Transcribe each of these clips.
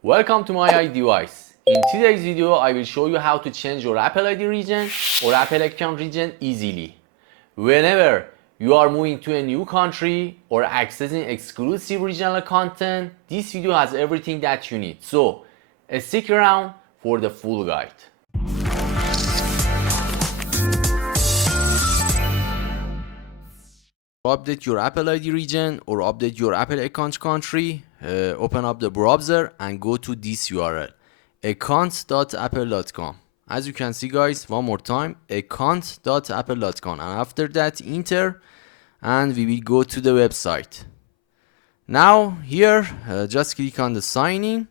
Welcome to MyiDevice. In today's video, I will show you how to change your Apple ID region or Apple account region easily. Whenever you are moving to a new country or accessing exclusive regional content, this video has everything that you need. So, stick around for the full guide. Update your Apple ID region or update your Apple account country, open up the browser and go to this URL, account.apple.com. As you can see guys, one more time, account.apple.com, and after that enter and we will go to the website. Now here just click on the sign in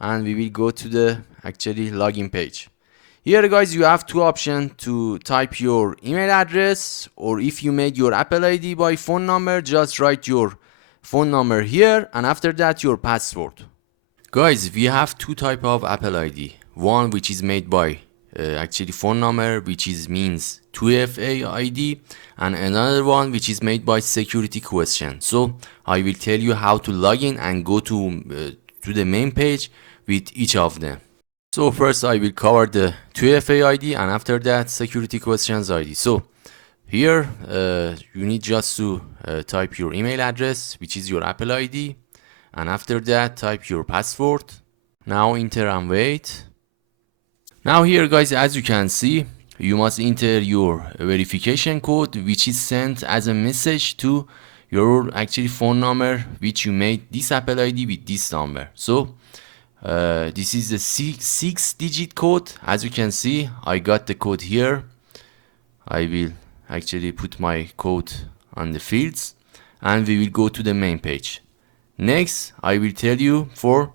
and we will go to the login page. Here guys, you have two options to type your email address, or if you made your Apple ID by phone number, just write your phone number here and after that your password. Guys, we have two type of Apple ID. One which is made by phone number, which means 2FA ID, and another one which is made by security question. So I will tell you how to log in and go to the main page with each of them. So first I will cover the 2FA ID and after that security questions ID. So here you need just to type your email address, which is your Apple ID, and after that type your password. Now enter and wait. Now here guys, as you can see, you must enter your verification code, which is sent as a message to your phone number which you made this Apple ID with this number. So this is the six-digit code. As you can see, I got the code here. I will put my code on the fields and we will go to the main page. Next, I will tell you for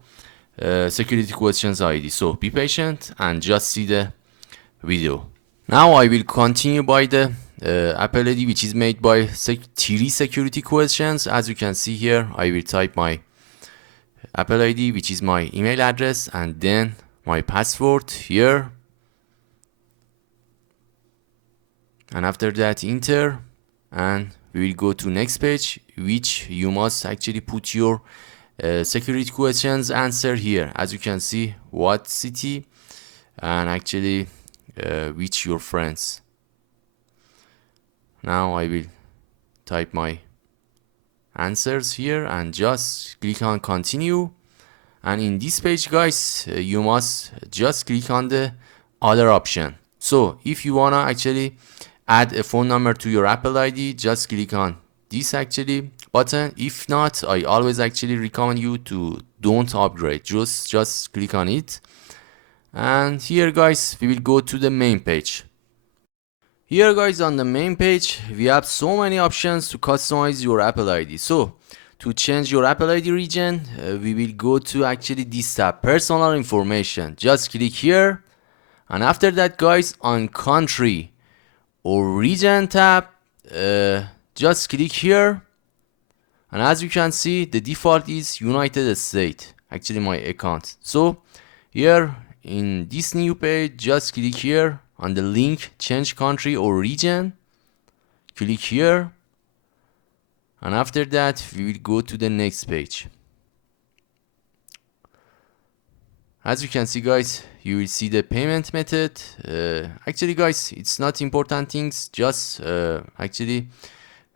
security questions ID. So be patient and just see the video. Now I will continue by the Apple ID, which is made by three security questions. As you can see here, I will type my Apple ID, which is my email address, and then my password here, and after that enter, and we will go to next page, which you must put your security questions answer here. As you can see, what city and which your friends. Now I will type my answers here and just click on continue, and in this page guys, you must just click on the other option. So if you wanna add a phone number to your Apple ID, just click on this button. If not, I always recommend you to don't upgrade, just click on it. And here guys, we will go to the main page. Here guys, on the main page, we have so many options to customize your Apple ID. So to change your Apple ID region, we will go to this tab, personal information. Just click here, and after that guys, on country or region tab, just click here, and as you can see, the default is United States, my account. So here in this new page, just click here on the link change country or region, click here, and after that we will go to the next page. As you can see guys, you will see the payment method. Guys, it's not important things, just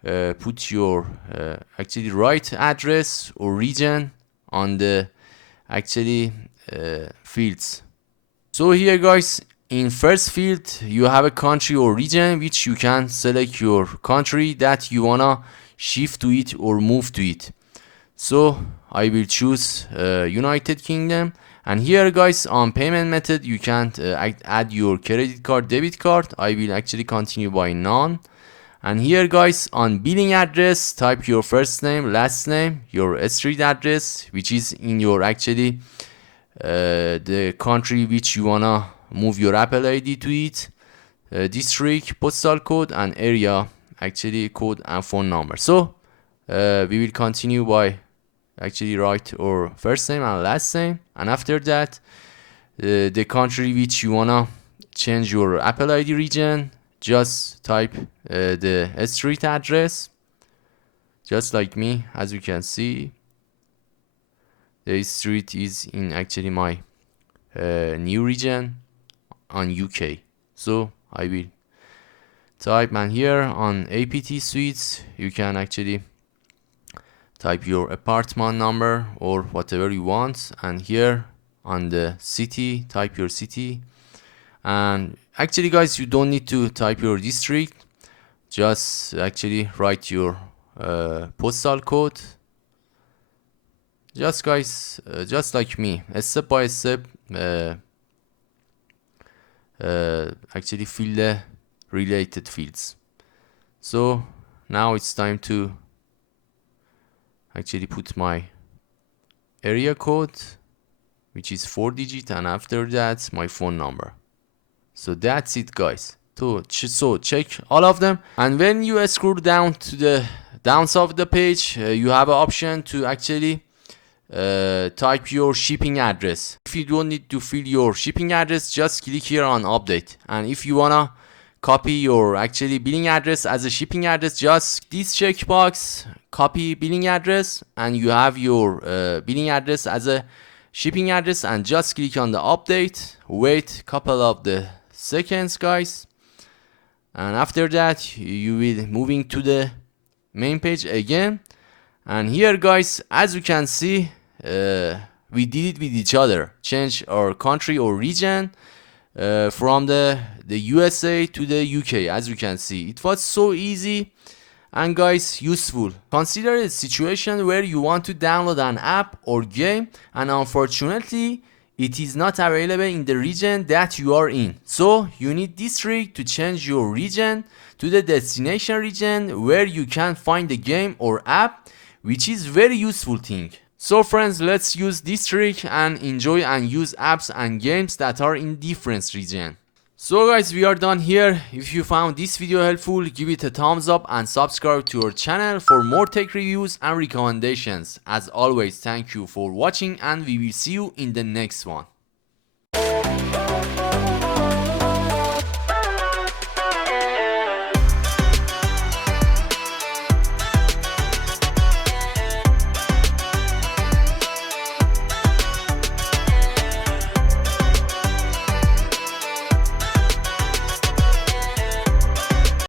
put your right address or region on the fields. So here guys, in first field, you have a country or region, which you can select your country that you wanna shift to it or move to it. So I will choose United Kingdom. And here guys, on payment method, you can add your credit card, debit card. I will continue by none. And here guys, on billing address, type your first name, last name, your street address, which is in your the country which you wanna move your Apple ID to it, district, postal code, and area code and phone number. So we will continue by write our first name and last name, and after that the country which you wanna change your Apple ID region, just type the street address, just like me. As you can see, the street is in actually my new region on UK. So I will type, and here on APT suites you can actually type your apartment number or whatever you want, and here on the city type your city. And actually guys, you don't need to type your district, just actually write your postal code. Just guys, just like me, step by step, actually fill the related fields. So now it's time to actually put my area code, which is 4-digit, and after that my phone number. So that's it guys. So check all of them, and when you scroll down to the downs of the page, you have an option to actually type your shipping address. If you don't need to fill your shipping address, just click here on update, and if you wanna copy your actually billing address as a shipping address, just this checkbox, copy billing address, and you have your billing address as a shipping address, and just click on the update. Wait couple of the seconds guys, and after that you will moving to the main page again. And here guys, as you can see, we did it with each other, change our country or region from the USA to the UK. As you can see, it was so easy and guys useful. Consider a situation where you want to download an app or game, and unfortunately it is not available in the region that you are in. So you need this trick to change your region to the destination region where you can find the game or app, which is very useful thing. So friends, let's use this trick and enjoy and use apps and games that are in different region. So guys, we are done here. If you found this video helpful, give it a thumbs up and subscribe to our channel for more tech reviews and recommendations. As always, thank you for watching, and we will see you in the next one.